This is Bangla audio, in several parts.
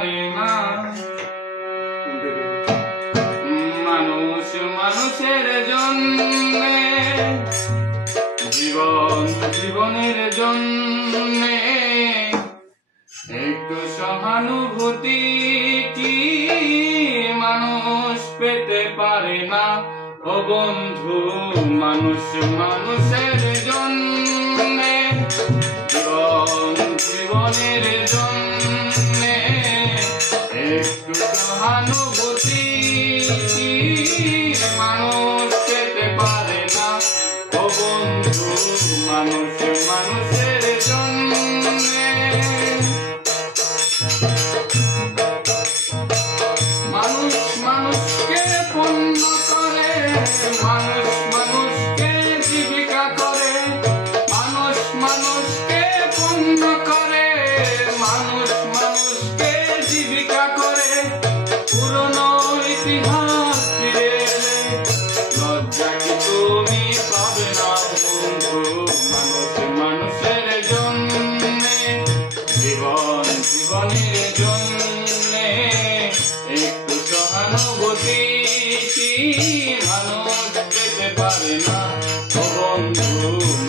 পারে না। মানুষ মানুষের জন্যে, জীবন জীবনের জন্যে একটু সহানুভূতি কি মানুষ পেতে পারে না। ও বন্ধু, মানুষ মানুষের জন্যে, জীবন জীবনের জন্যে একটু সহানুভূতি কি মানুষ পেতে পারে না। ও বন্ধু, মানুষ মানুষের জন্যে। মানুষ মানুষকে পণ্য করে, মানুষ মানুষকে জীবিকা করে, মানুষ মানুষকে পণ্য করে, মানুষ মানুষকে জীবিকা করে। পুরনো ইতিহাস ফিরে এলে লজ্জা কি তুমি পাবে না বন্ধু। মানুষ মানুষের জন্যে, জীবন জীবনের জন্যে একটু সহানুভূতি কি মানুষ পেতে পারে না। ও বন্ধু,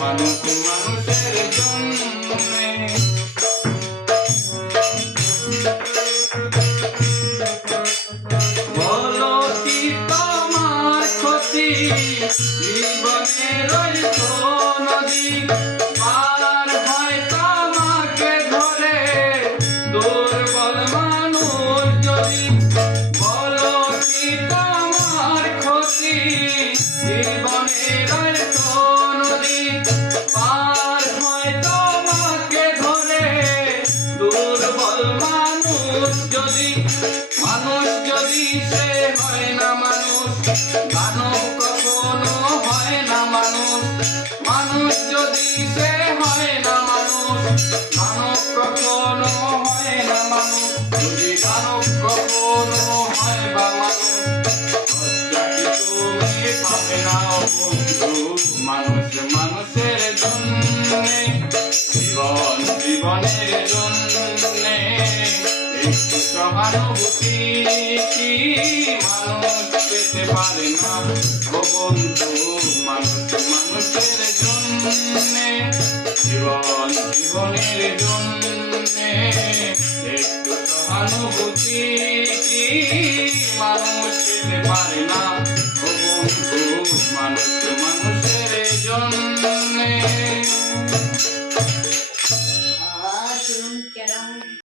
মানুষ মানুষের জন্যে। বলো কি তোমার ক্ষতি, জীবনের ওই তো নদী পার হয় তোমাকে ধরে, দুর্বল মানুষ যদি। বলো কি তোমার ক্ষতি, জীবনের ওই তো নদী পার হয় তোমাকে ধরে, দুর্বল মানুষ যদি। মানুষ যদি সে হয় না মানুষ, দানব কখনো হয় না মানুষ। মানুষ যদি সে হয় না মানুষ, দানব কখনো হয় না মানুষ। যদি দানব কখনো হয় বা মানুষ, লজ্জা কি তুমি পাবে না বন্ধু। মানুষ মানুষের জন্যে, জীবন জীবনের জন্যে একটু সহানুভূতি কি মানুষ পেতে পারে না। ও বন্ধু, মানুষ মানুষের জন্যে, জীবন জীবনের জন্যে একটু সহানুভূতি কি মানুষ পেতে পারে না। ও বন্ধু, মানুষ মানুষের জন্যে।